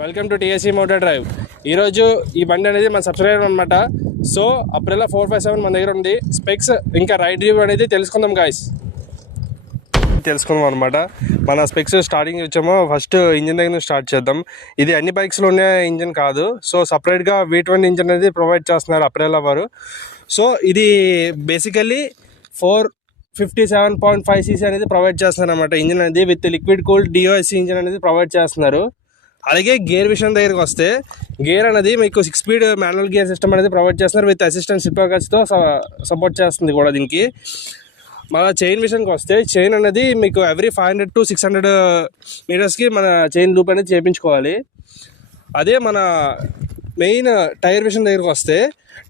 Welcome to TSC motor drive. ఈరోజు ఈ బండి అనేది మన సబ్స్క్రైబర్ అనమాట. సో అప్రిల్ 457 మన దగ్గర ఉంది. స్పెక్స్ ఇంకా రైడ్ రివ్యూ అనేది తెలుసుకుందాం అనమాట. మన స్పెక్స్ స్టార్టింగ్ వచ్చామో ఫస్ట్ ఇంజిన్ దగ్గర స్టార్ట్ చేద్దాం. ఇది అన్ని బైక్స్లో ఉన్న ఇంజిన్ కాదు. సో సపరేట్గా V20 ఇంజిన్ అనేది ప్రొవైడ్ చేస్తున్నారు అప్రిల్ వారు. సో ఇది బేసికల్లీ 457.5 cc అనేది ప్రొవైడ్ చేస్తున్నారు అనమాట. ఇంజిన్ అనేది with liquid cooled DOSC engine అనేది ప్రొవైడ్ చేస్తున్నారు. అలాగే గేర్ విషయం దగ్గరికి వస్తే గేర్ అనేది మీకు 6 స్పీడ్ మాన్యువల్ గేర్ సిస్టమ్ అనేది ప్రొవైడ్ చేస్తున్నారు విత్ అసిస్టెంట్ సిప్పాకర్స్తో సపోర్ట్ చేస్తుంది కూడా దీనికి. మన చైన్ విషయానికి వస్తే చైన్ అనేది మీకు ఎవ్రీ 500 to 600 మీటర్స్కి మన చైన్ లూప్ అనేది చేయించుకోవాలి. అదే మన మెయిన్ టైర్ విషయం దగ్గరికి వస్తే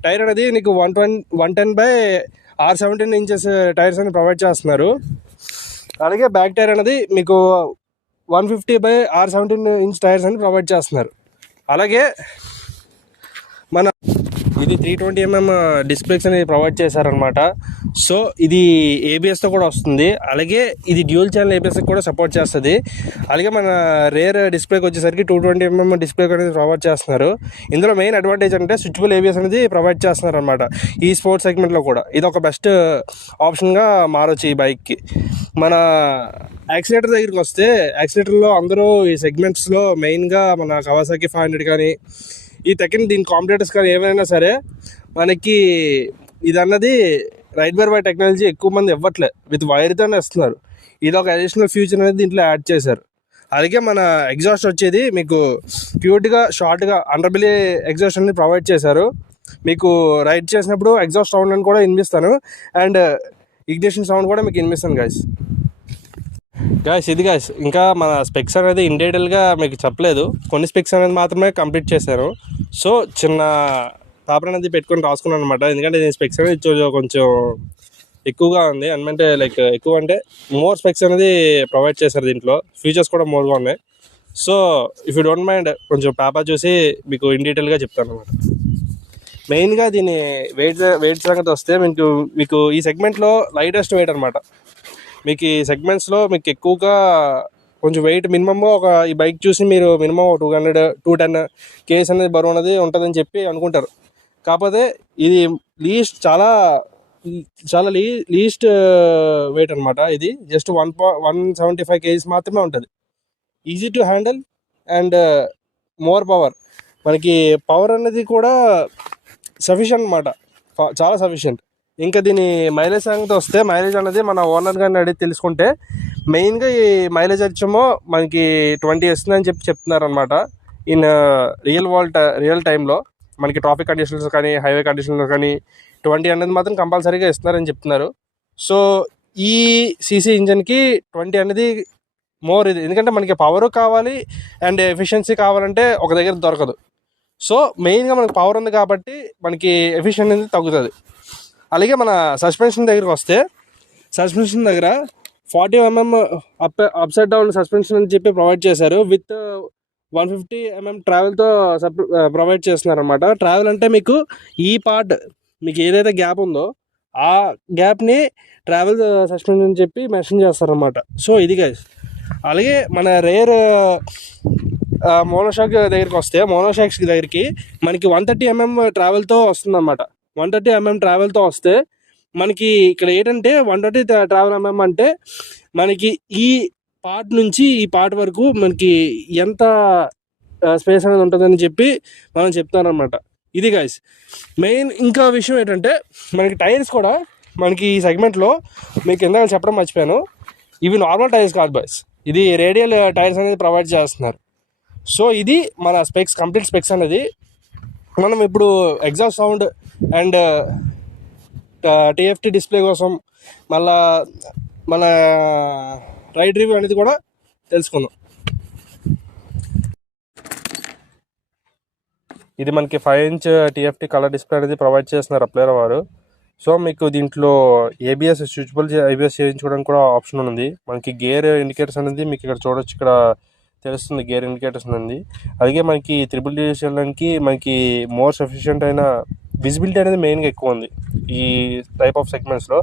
టైర్ అనేది నీకు 110/R17 ఇంచెస్ టైర్స్ అని ప్రొవైడ్ చేస్తున్నారు. అలాగే బ్యాక్ టైర్ అనేది మీకు 150/R17 ఇంచ్ టైర్స్ అని ప్రొవైడ్ చేస్తున్నారు. అలాగే మన ఇది 320mm డిస్ప్లేస్ అనేది ప్రొవైడ్ చేశారనమాట. సో ఇది ABSతో కూడా వస్తుంది. అలాగే ఇది డ్యూయల్ ఛానల్ ABS కూడా సపోర్ట్ చేస్తుంది. అలాగే మన రేర్ డిస్ప్లేకి వచ్చేసరికి 220mm డిస్ప్లే అనేది ప్రొవైడ్ చేస్తున్నారు. ఇందులో మెయిన్ అడ్వాంటేజ్ అంటే స్విచబుల్ ABS అనేది ప్రొవైడ్ చేస్తున్నారు అనమాట. ఈ స్పోర్ట్స్ సెగ్మెంట్లో కూడా ఇది ఒక బెస్ట్ ఆప్షన్గా మారొచ్చు ఈ బైక్కి. మన యాక్సిలేటర్ దగ్గరికి వస్తే యాక్సిలేటర్లో అందరూ ఈ సెగ్మెంట్స్లో మెయిన్గా మన కవాసాకి 500 కానీ ఈ దీని కాంపిటేటర్స్ కానీ ఏమైనా సరే మనకి ఇది అన్నది రైడ్ బై వైర్ టెక్నాలజీ ఎక్కువ మంది ఇవ్వట్లే, విత్ వైర్తోనే ఇస్తున్నారు. ఇది ఒక అడిషనల్ ఫ్యూచర్ అనేది దీంట్లో యాడ్ చేశారు. అలాగే మన ఎగ్జాస్ట్ వచ్చేది మీకు ప్యూర్గా షార్ట్గా అండర్బిలీ ఎగ్జాస్ట్ అనేది ప్రొవైడ్ చేశారు. మీకు రైడ్ చేసినప్పుడు ఎగ్జాస్ట్ సౌండ్ అని కూడా వినిపిస్తాను అండ్ ఇగ్నిషన్ సౌండ్ కూడా మీకు వినిపిస్తాను గాయస్. ఇది ఇంకా మన స్పెక్స్ అనేది ఇన్ డీటెయిల్గా మీకు చెప్పలేదు. కొన్ని స్పెక్స్ అనేది మాత్రమే కంప్లీట్ చేశాను. సో చిన్న పేపర్ అనేది పెట్టుకొని రాసుకున్నాను అనమాట. ఎందుకంటే దీని స్పెక్స్ అనేది కొంచెం ఎక్కువగా ఉంది. అంటే లైక్ ఎక్కువ అంటే మోర్ స్పెక్స్ అనేది ప్రొవైడ్ చేశారు. దీంట్లో ఫీచర్స్ కూడా మోర్గా ఉన్నాయి. So if you don't mind కొంచెం పేపర్ చూసి మీకు ఇన్ డీటెయిల్గా చెప్తాను అనమాట. మెయిన్గా దీని వెయిట్ సంగతి వస్తే మీకు ఈ సెగ్మెంట్లో లైటెస్ట్ వెయిట్ అనమాట. మీకు ఈ సెగ్మెంట్స్లో మీకు ఎక్కువగా కొంచెం వెయిట్ మినిమమ్ ఈ బైక్ చూసి మీరు మినిమం 210 kgs అనేది బరువు అనేది ఉంటుందని చెప్పి అనుకుంటారు. కాకపోతే ఇది చాలా లీస్ట్ వెయిట్ అనమాట. ఇది జస్ట్ 175 kgs మాత్రమే ఉంటుంది. Easy to handle and more power. మనకి పవర్ అనేది కూడా సఫిషియంట్ అనమాట, చాలా సఫిషియంట్. ఇంకా దీని మైలేజ్ సంగతి వస్తే మైలేజ్ అనేది మన ఓనర్ గారిని అడిగి తెలుసుకుంటే మెయిన్గా ఈ మైలేజ్ వచ్చేమో మనకి 20 వస్తుందని చెప్తున్నారు అనమాట. ఇన్ రియల్ టైంలో మనకి ట్రాఫిక్ కండిషన్స్ కానీ హైవే కండిషన్స్ కానీ 20 అనేది మాత్రం కంపల్సరీగా ఇస్తున్నారని చెప్తున్నారు. సో ఈ సీసీ ఇంజన్కి 20 అనేది మోర్ ఇది. ఎందుకంటే మనకి పవర్ కావాలి అండ్ ఎఫిషియన్సీ కావాలంటే ఒక దగ్గర దొరకదు. సో మెయిన్గా మనకి పవర్ ఉంది కాబట్టి మనకి ఎఫిషియన్సీ అనేది తగ్గుతుంది. అలాగే మన సస్పెన్షన్ దగ్గరికి వస్తే సస్పెన్షన్ దగ్గర 40mm అప్సైడ్ డౌన్ సస్పెన్షన్ అని చెప్పి ప్రొవైడ్ చేశారు. విత్ 150mm ట్రావెల్తో ప్రొవైడ్ చేస్తున్నారు అనమాట. ట్రావెల్ అంటే మీకు ఈ పార్ట్ మీకు ఏదైతే గ్యాప్ ఉందో ఆ గ్యాప్ని ట్రావెల్ సస్పెన్షన్ అని చెప్పి మెన్షన్ చేస్తారనమాట. సో ఇది గైస్. అలాగే మన రేర్ మోనోషాక్ దగ్గరికి వస్తే మోనోషాక్స్ దగ్గరికి మనకి 130mm ట్రావెల్తో వస్తుందన్నమాట. 130mm ట్రావెల్తో వస్తే మనకి ఇక్కడ ఏంటంటే 130 ట్రావెల్ అంటే మనకి ఈ పార్ట్ నుంచి ఈ పార్ట్ వరకు మనకి ఎంత స్పేస్ అనేది ఉంటుందని చెప్పి మనం చెప్తానమాట. ఇది గైస్ మెయిన్. ఇంకా విషయం ఏంటంటే మనకి టైర్స్ కూడా మనకి ఈ సెగ్మెంట్లో మీకు ఇందాక చెప్పడం మర్చిపోయాను, ఇవి నార్మల్ టైర్స్ కాదు బాయ్స్, ఇది రేడియల్ టైర్స్ అనేది ప్రొవైడ్ చేస్తున్నారు. సో ఇది మన కంప్లీట్ స్పెక్స్ అనేది. మనం ఇప్పుడు exhaust sound and TFT display కోసం మళ్ళా మన రైడ్ రివ్యూ అనేది కూడా తెలుసుకుందాం. ఇది మనకి 5-inch TFT కలర్ డిస్ప్లే అనేది ప్రొవైడ్ చేస్తున్నారు అప్లైర్ వారు. సో మీకు దీంట్లో ABS స్విచబుల్ ABS చేయించుకోవడానికి కూడా ఆప్షన్ ఉంది. మనకి గేర్ ఇండికేటర్స్ అనేది మీకు ఇక్కడ చూడొచ్చు, ఇక్కడ తెలుస్తుంది గేర్ ఇండికేటర్స్ ఉంది. అలాగే మనకి 300 వెళ్ళడానికి మనకి మోర్ సఫిషియంట్ అయిన విజిబిలిటీ అనేది మెయిన్గా ఎక్కువ ఉంది ఈ టైప్ ఆఫ్ సెగ్మెంట్స్లో.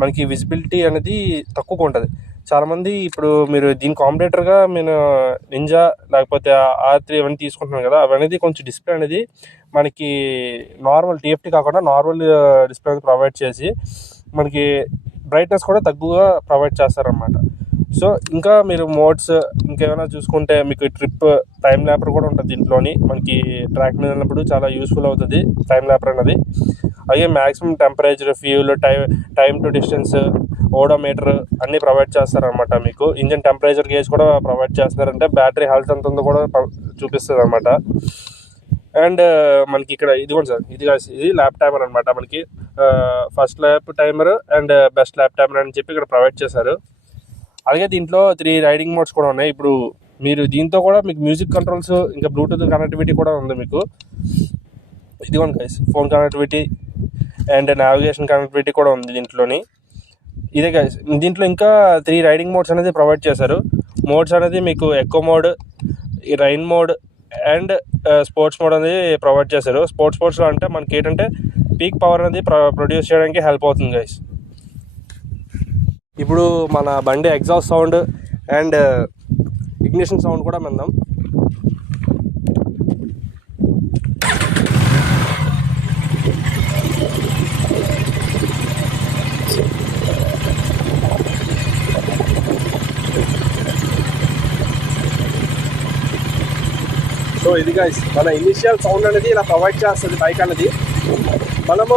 మనకి విజిబిలిటీ అనేది తక్కువగా ఉంటుంది. చాలామంది ఇప్పుడు మీరు దీని కాంపిటేటర్గా నేను నింజా లేకపోతే R3 అవన్నీ తీసుకుంటున్నాను కదా, అవనేది కొంచెం డిస్ప్లే అనేది మనకి నార్మల్ TFT కాకుండా నార్మల్ డిస్ప్లే అనేది ప్రొవైడ్ చేసి మనకి బ్రైట్నెస్ కూడా తక్కువగా ప్రొవైడ్ చేస్తారనమాట. సో ఇంకా మీరు మోడ్స్ ఇంకేమైనా చూసుకుంటే మీకు ట్రిప్ టైం ల్యాపర్ కూడా ఉంటుంది దీంట్లోని. మనకి ట్రాక్ మీద ఉన్నప్పుడు చాలా యూస్ఫుల్ అవుతుంది టైం ల్యాపర్ అనేది. అలాగే maximum temperature, fuel, time to distance, odometer అన్నీ ప్రొవైడ్ చేస్తారనమాట. మీకు ఇంజిన్ టెంపరేచర్ గేజ్ కూడా ప్రొవైడ్ చేస్తారంటే బ్యాటరీ హెల్త్ ఎంత ఉందో కూడా చూపిస్తుంది అనమాట. అండ్ మనకి ఇక్కడ ఇది కూడా సార్, ఇది ల్యాప్ టైమర్ అనమాట. మనకి first lap timer and best lap timer అని చెప్పి ఇక్కడ ప్రొవైడ్ చేశారు. అలాగే దీంట్లో 3 రైడింగ్ మోడ్స్ కూడా ఉన్నాయి. ఇప్పుడు మీరు దీంతో కూడా మీకు మ్యూజిక్ కంట్రోల్స్, ఇంకా బ్లూటూత్ కనెక్టివిటీ కూడా ఉంది మీకు. ఇదిగోండి guys, phone connectivity and navigation connectivity కూడా ఉంది దీంట్లోని. ఇదే గైస్, దీంట్లో ఇంకా 3 రైడింగ్ మోడ్స్ అనేది ప్రొవైడ్ చేశారు. మోడ్స్ అనేది మీకు echo mode, rain mode and sports mode అనేది ప్రొవైడ్ చేశారు. స్పోర్ట్స్లో అంటే మనకి ఏంటంటే పీక్ పవర్ అనేది ప్రొడ్యూస్ చేయడానికి హెల్ప్ అవుతుంది గైస్. ఇప్పుడు మన బండి exhaust sound and ignition sound కూడా విందాం. సో ఇది గైస్, మన ఇనిషియల్ సౌండ్ అనేది ఇలా ప్రొవైడ్ చేస్తుంది బైక్ అనేది. మనము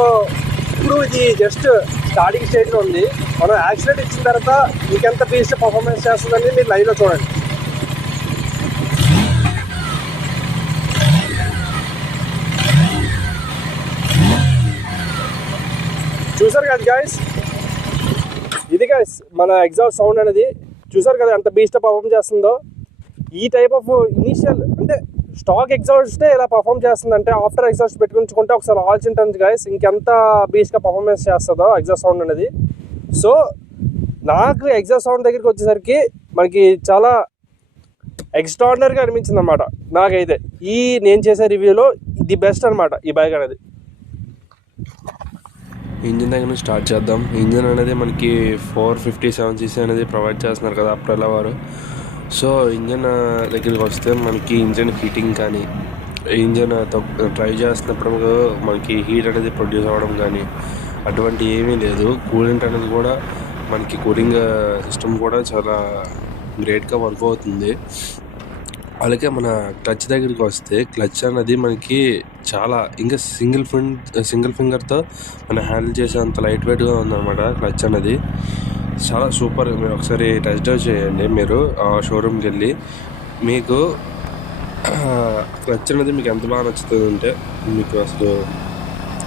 ఇప్పుడు ఇది జస్ట్ స్టార్టింగ్ స్టేజ్లో ఉంది. మనం యాక్సిడెంట్ ఇచ్చిన తర్వాత ఇంకెంత బీస్ట్ పర్ఫార్మెన్స్ చేస్తుందని మీరు లైవ్లో చూడండి. చూసారు కదా గైస్, ఇది గైస్ మన ఎగ్జాస్ట్ సౌండ్ అనేది. చూసారు కదా ఎంత బీస్ట్ పర్ఫార్మ్ చేస్తుందో. ఈ టైప్ ఆఫ్ ఇనీషియల్ అంటే స్టాక్ ఎగ్జాస్టే ఇలా పర్ఫామ్ చేస్తుందంటే ఆఫ్టర్ ఎగ్జాస్ట్ పెట్టుకుంటే ఒకసారి ఆలోచించండి గైస్, ఇంకెంత బీస్ట్గా పర్ఫార్మెన్స్ చేస్తుందో ఎగ్జాస్ట్ సౌండ్ అనేది. సో నాకు ఎగ్జాస్ట్ సౌండ్ దగ్గరికి వచ్చేసరికి మనకి చాలా ఎక్స్ట్రాడినరీగా అనిపించింది అనమాట నాకైతే. ఈ నేను చేసే రివ్యూలో ది బెస్ట్ అనమాట ఈ బైక్ అనేది. ఇంజిన్ దగ్గర నుంచి స్టార్ట్ చేద్దాం. ఇంజిన్ అనేది మనకి 457cc అనేది ప్రొవైడ్ చేస్తున్నారు కదా అప్రెలా వారు. సో ఇంజన్ దగ్గరికి వస్తే మనకి ఇంజన్ హీటింగ్ కానీ, ఇంజన్ డ్రైవ్ చేస్తున్నప్పుడు మనకి హీట్ అనేది ప్రొడ్యూస్ అవ్వడం కానీ అటువంటి ఏమీ లేదు. కూలింగ్ అనేది కూడా మనకి కూలింగ్ సిస్టమ్ కూడా చాలా గ్రేట్గా వర్క్ అవుతుంది. అలాగే మన క్లచ్ దగ్గరికి వస్తే క్లచ్ అనేది మనకి చాలా ఇంకా సింగిల్ ఫింగర్తో మనం హ్యాండిల్ చేసే అంత లైట్ వెయిట్గా ఉందన్నమాట క్లచ్ అనేది. చాలా సూపర్. మీరు ఒకసారి టెస్ట్ డ్రైవ్ చేయండి మీరు షోరూమ్కి వెళ్ళి. మీకు క్లచ్ అనేది మీకు ఎంత బాగా నచ్చుతుంది అంటే మీకు అసలు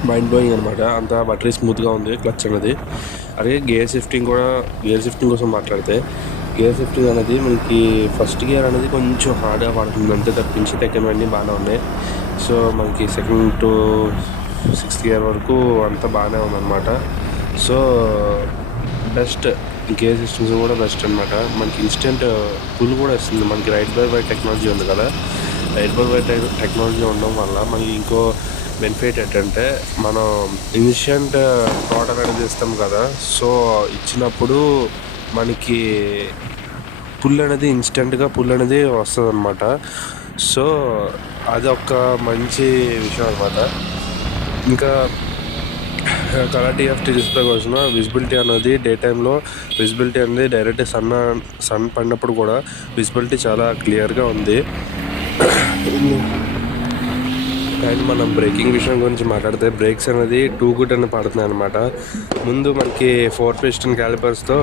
మైండ్ బ్లోయింగ్ అనమాట. అంత బటరీ స్మూత్గా ఉంది క్లచ్ అనేది. అలాగే గేర్ షిఫ్టింగ్ కోసం మాట్లాడితే గేర్ షిఫ్టింగ్ అనేది మనకి ఫస్ట్ గేర్ అనేది కొంచెం హార్డ్గా పడుతుంది అంతే తప్పించి తగ్గినవన్నీ బాగానే ఉన్నాయి. సో మనకి సెకండ్ టు 6th గేర్ వరకు అంతా బాగానే ఉందన్నమాట. సో బెస్ట్ గేర్ సిస్టమ్స్ కూడా బెస్ట్ అనమాట. మనకి ఇన్స్టెంట్ పుల్ కూడా వస్తుంది. మనకి రైడ్ బై వైర్ టెక్నాలజీ ఉంది కదా, రైడ్ బై వైర్ టెక్నాలజీ ఉండడం వల్ల మనకి ఇంకో బెనిఫిట్ ఏంటంటే మనం ఇన్స్టెంట్ థ్రాటల్ అనేది ఇస్తాం కదా. సో ఇచ్చినప్పుడు మనకి పుల్ అనేది ఇన్స్టెంట్గా వస్తుంది అనమాట. సో అది ఒక మంచి విషయం అనమాట. ఇంకా కలర్ TFT డిస్ప్లే కోసం విజిబిలిటీ అనేది డే టైంలో విజిబిలిటీ అనేది డైరెక్ట్ సన్ పడినప్పుడు కూడా విజిబిలిటీ చాలా క్లియర్గా ఉంది. అండ్ మనం బ్రేకింగ్ విషయం గురించి మాట్లాడితే బ్రేక్స్ అనేది 2 గుడ్ అని పడుతున్నాయి అనమాట. ముందు మనకి 4 piston క్యాలిపర్స్తో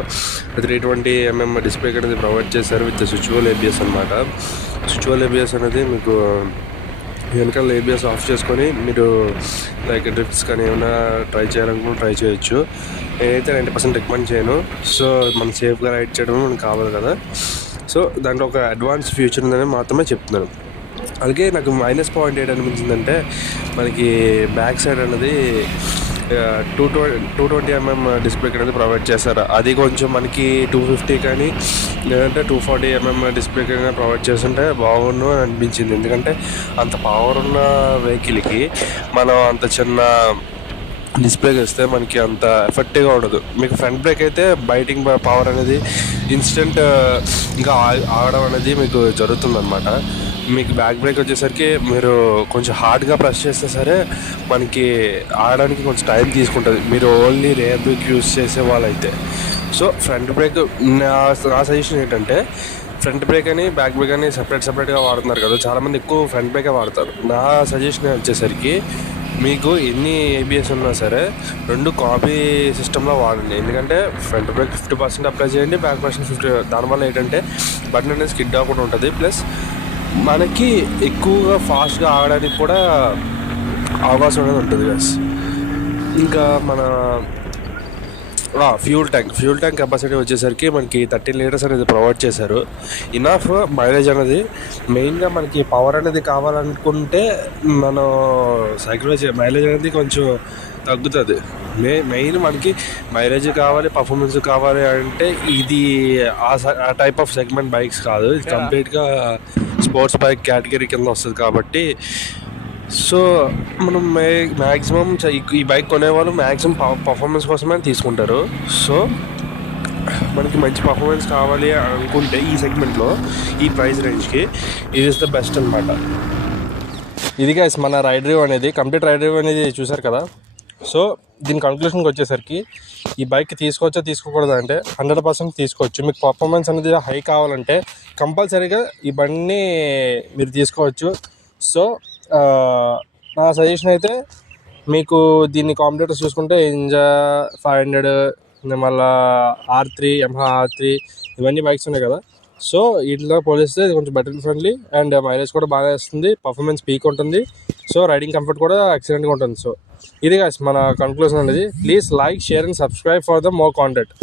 320mm డిస్ప్లే అనేది ప్రొవైడ్ చేశారు విత్ స్విచ్వల్ ABS అనమాట. స్విచ్వల్ ABS అనేది మీకు వెనకాల ABS ఆఫ్ చేసుకొని మీరు లైక్ డ్రిఫ్ట్స్ కానీ ఏమైనా ట్రై చేయాలనుకుంటే ట్రై చేయొచ్చు. నేనైతే 90% రికమెండ్ చేయను. సో మనం సేఫ్గా రైడ్ చేయడం మనకు కావాలి కదా. సో దాంట్లో ఒక అడ్వాన్స్ ఫీచర్ ఉందని మాత్రమే చెప్తున్నాను. అలాగే నాకు మైనస్ పాయింట్ ఏంటి అనిపించిందంటే మనకి బ్యాక్ సైడ్ అనేది 220mm డిస్ప్లే అనేది ప్రొవైడ్ చేశారు. అది కొంచెం మనకి 250 కానీ లేదంటే 240mm డిస్ప్లే కానీ ప్రొవైడ్ చేస్తుంటే బాగుండు అని అనిపించింది. ఎందుకంటే అంత పవర్ ఉన్న వెహికల్కి మనం అంత చిన్న డిస్ప్లేకి వస్తే మనకి అంత ఎఫెక్టివ్గా ఉండదు. మీకు ఫ్రంట్ బ్రేక్ అయితే బైటింగ్ పవర్ అనేది ఇన్స్టెంట్ ఇంకా ఆగడం అనేది మీకు జరుగుతుందన్నమాట. మీకు బ్యాక్ బ్రేక్ వచ్చేసరికి మీరు కొంచెం హార్డ్గా ప్రెస్ చేస్తే సరే మనకి ఆడడానికి కొంచెం టైం తీసుకుంటుంది, మీరు ఓన్లీ రేర్ బ్రేక్ యూస్ చేసే వాళ్ళైతే. సో ఫ్రంట్ బ్రేక్ నా సజెషన్ ఏంటంటే, ఫ్రంట్ బ్రేక్ అని బ్యాక్ బ్రేక్ అని సపరేట్గా వాడుతున్నారు కదా, చాలామంది ఎక్కువ ఫ్రంట్ బ్రేకే వాడతారు. నా సజెషన్ వచ్చేసరికి మీకు ఎన్ని ఏబిఎస్ ఉన్నా సరే 2 కాపీ సిస్టంలో వాడండి. ఎందుకంటే ఫ్రంట్ బ్రేక్ 50% అప్లై చేయండి, బ్యాక్ పర్సెంట్ 50. దానివల్ల ఏంటంటే బటన్ అనేది స్కిడ్ అవ్వకుండా ఉంటుంది, ప్లస్ మనకి ఎక్కువగా ఫాస్ట్గా ఆగడానికి కూడా అవకాశం అనేది ఉంటుంది గైస్. ఇంకా మన ఫ్యూల్ ట్యాంక్ కెపాసిటీ వచ్చేసరికి మనకి 13 లీటర్స్ అనేది ప్రొవైడ్ చేశారు. ఇనఫ్ మైలేజ్ అనేది, మెయిన్గా మనకి పవర్ అనేది కావాలనుకుంటే మనం సైకిల్లో మైలేజ్ అనేది కొంచెం తగ్గుతుంది. మెయిన్ మనకి మైలేజ్ కావాలి, పర్ఫార్మెన్స్ కావాలి అంటే ఇది ఆ టైప్ ఆఫ్ సెగ్మెంట్ బైక్స్ కాదు, ఇది కంప్లీట్గా స్పోర్ట్స్ బైక్ కేటగిరీ కింద వస్తుంది. కాబట్టి సో మనం మ్యాక్సిమం ఈ బైక్ కొనేవాళ్ళు మ్యాక్సిమం పర్ఫార్మెన్స్ కోసమే తీసుకుంటారు. సో మనకి మంచి పర్ఫార్మెన్స్ కావాలి అనుకుంటే ఈ సెగ్మెంట్లో, ఈ ప్రైస్ రేంజ్కి ఇది ఇస్ ద బెస్ట్ అనమాట. ఇది గైస్ మన రైడ్ రివ్యూ అనేది, కంప్లీట్ రైడ్ రివ్యూ అనేది చూసారు కదా. సో దీని కంక్లూషన్కి వచ్చేసరికి ఈ బైక్ తీసుకోవచ్చా తీసుకోకూడదు అంటే 100% తీసుకోవచ్చు. మీకు పర్ఫార్మెన్స్ అనేది హై కావాలంటే కంపల్సరీగా ఈ బండిని మీరు తీసుకోవచ్చు. సో నా సజెషన్ అయితే మీకు దీన్ని కాంపిటేటర్స్ చూసుకుంటే నింజా 500, మళ్ళీ R3, యమహా R3 ఇవన్నీ బైక్స్ ఉన్నాయి కదా. సో వీటిలో పోలిస్తే ఇది కొంచెం బెటర్ ఫ్రెండ్లీ అండ్ మైలేజ్ కూడా బాగా ఇస్తుంది, పర్ఫార్మెన్స్ పీక్ ఉంటుంది. సో రైడింగ్ కంఫర్ట్ కూడా ఎక్సలెంట్గా ఉంటుంది. సో ఇది guys మన కంక్లూజన్ అనేది. Please like, share and subscribe for the more content.